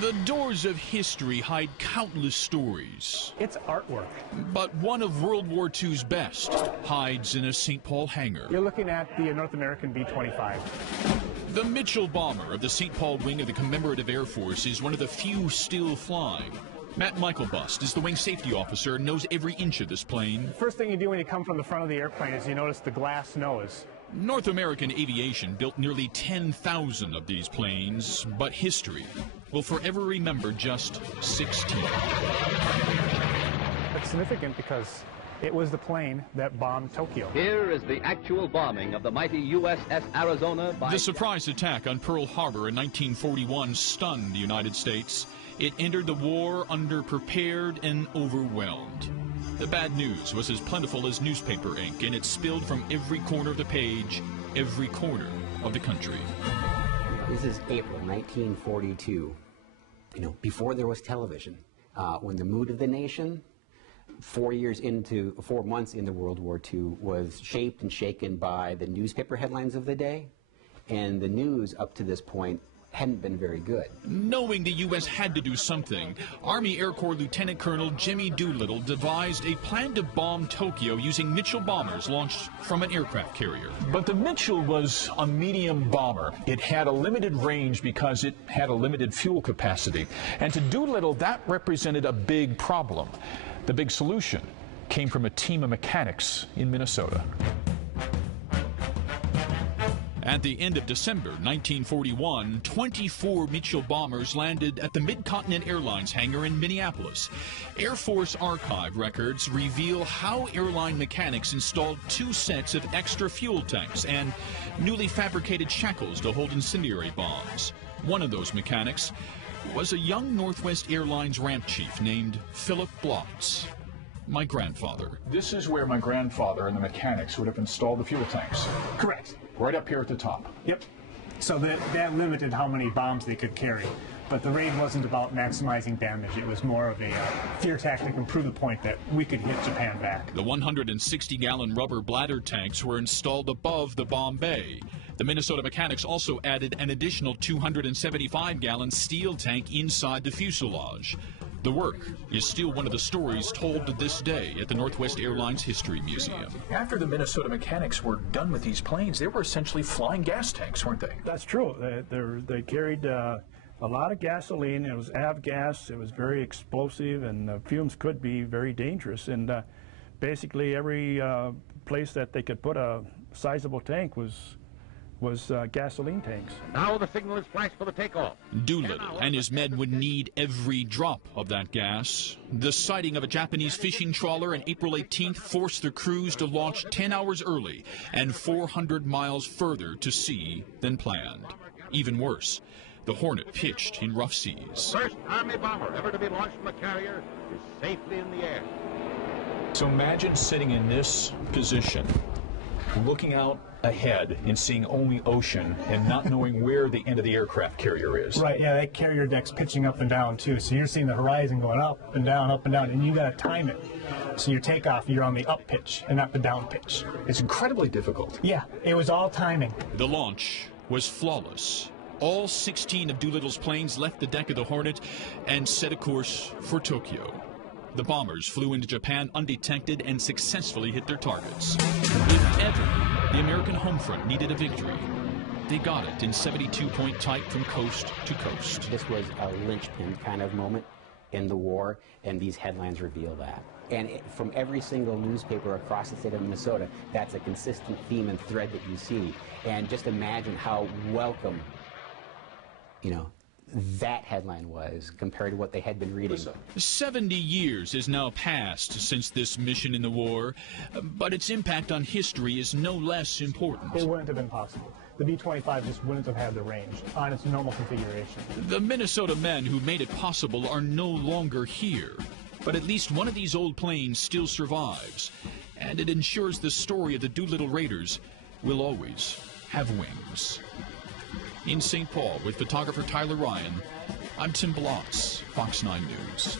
The doors of history hide countless stories. It's artwork. But one of World War II's best hides in a St. Paul hangar. You're looking at the North American B-25. The Mitchell bomber of the St. Paul wing of the Commemorative Air Force is one of the few still flying. Matt Michaelbust is the wing safety officer and knows every inch of this plane. First thing you do when you come from the front of the airplane is you notice the glass nose. North American Aviation built nearly 10,000 of these planes, but history will forever remember just 16. It's significant because it was the plane that bombed Tokyo. Here is the actual bombing of the mighty USS Arizona by... The surprise attack on Pearl Harbor in 1941 stunned the United States. It entered the war underprepared and overwhelmed. The bad news was as plentiful as newspaper ink, and it spilled from every corner of the page, every corner of the country. This is April 1942. Before there was television, when the mood of the nation, 4 months into World War II, was shaped and shaken by the newspaper headlines of the day, and the news up to this point hadn't been very good. Knowing the U.S. had to do something, Army Air Corps Lieutenant Colonel Jimmy Doolittle devised a plan to bomb Tokyo using Mitchell bombers launched from an aircraft carrier. But the Mitchell was a medium bomber. It had a limited range because it had a limited fuel capacity. And to Doolittle, that represented a big problem. The big solution came from a team of mechanics in Minnesota. At the end of December 1941, 24 Mitchell bombers landed at the Mid-Continent Airlines hangar in Minneapolis. Air Force archive records reveal how airline mechanics installed 2 sets of extra fuel tanks and newly fabricated shackles to hold incendiary bombs. One of those mechanics was a young Northwest Airlines ramp chief named Philip Blotz, my grandfather. This is where my grandfather and the mechanics would have installed the fuel tanks. Correct. Right up here at the top. Yep. So that limited how many bombs they could carry. But the raid wasn't about maximizing damage. It was more of a fear tactic and prove the point that we could hit Japan back. The 160-gallon rubber bladder tanks were installed above the bomb bay. The Minnesota mechanics also added an additional 275-gallon steel tank inside the fuselage. The work is still one of the stories told to this day at the Northwest Airlines History Museum. After the Minnesota mechanics were done with these planes, they were essentially flying gas tanks, weren't they? That's true. They carried a lot of gasoline. It was avgas. It was very explosive, and the fumes could be very dangerous. And basically every place that they could put a sizable tank was gasoline tanks. Now the signal is flashed for the takeoff. Doolittle and his men would need every drop of that gas. The sighting of a Japanese fishing trawler on April 18th forced the crews to launch 10 hours early and 400 miles further to sea than planned. Even worse, the Hornet pitched in rough seas. First Army bomber ever to be launched from a carrier is safely in the air. So imagine sitting in this position, looking out ahead and seeing only ocean and not knowing where the end of the aircraft carrier is. Right, yeah, that carrier deck's pitching up and down too. So you're seeing the horizon going up and down, and you gotta time it. So your takeoff, you're on the up pitch and not the down pitch. It's incredibly difficult. Yeah, it was all timing. The launch was flawless. All 16 of Doolittle's planes left the deck of the Hornet and set a course for Tokyo. The bombers flew into Japan undetected and successfully hit their targets. If ever the American home front needed a victory, they got it in 72-point type from coast to coast. This was a linchpin kind of moment in the war, and these headlines reveal that. And from every single newspaper across the state of Minnesota, that's a consistent theme and thread that you see. And just imagine how welcome, that headline was compared to what they had been reading. 70 years has now passed since this mission in the war, but its impact on history is no less important. It wouldn't have been possible. The B-25 just wouldn't have had the range on its normal configuration. The Minnesota men who made it possible are no longer here, but at least one of these old planes still survives, and it ensures the story of the Doolittle Raiders will always have wings. In St. Paul with photographer Tyler Ryan, I'm Tim Blotz, Fox 9 News.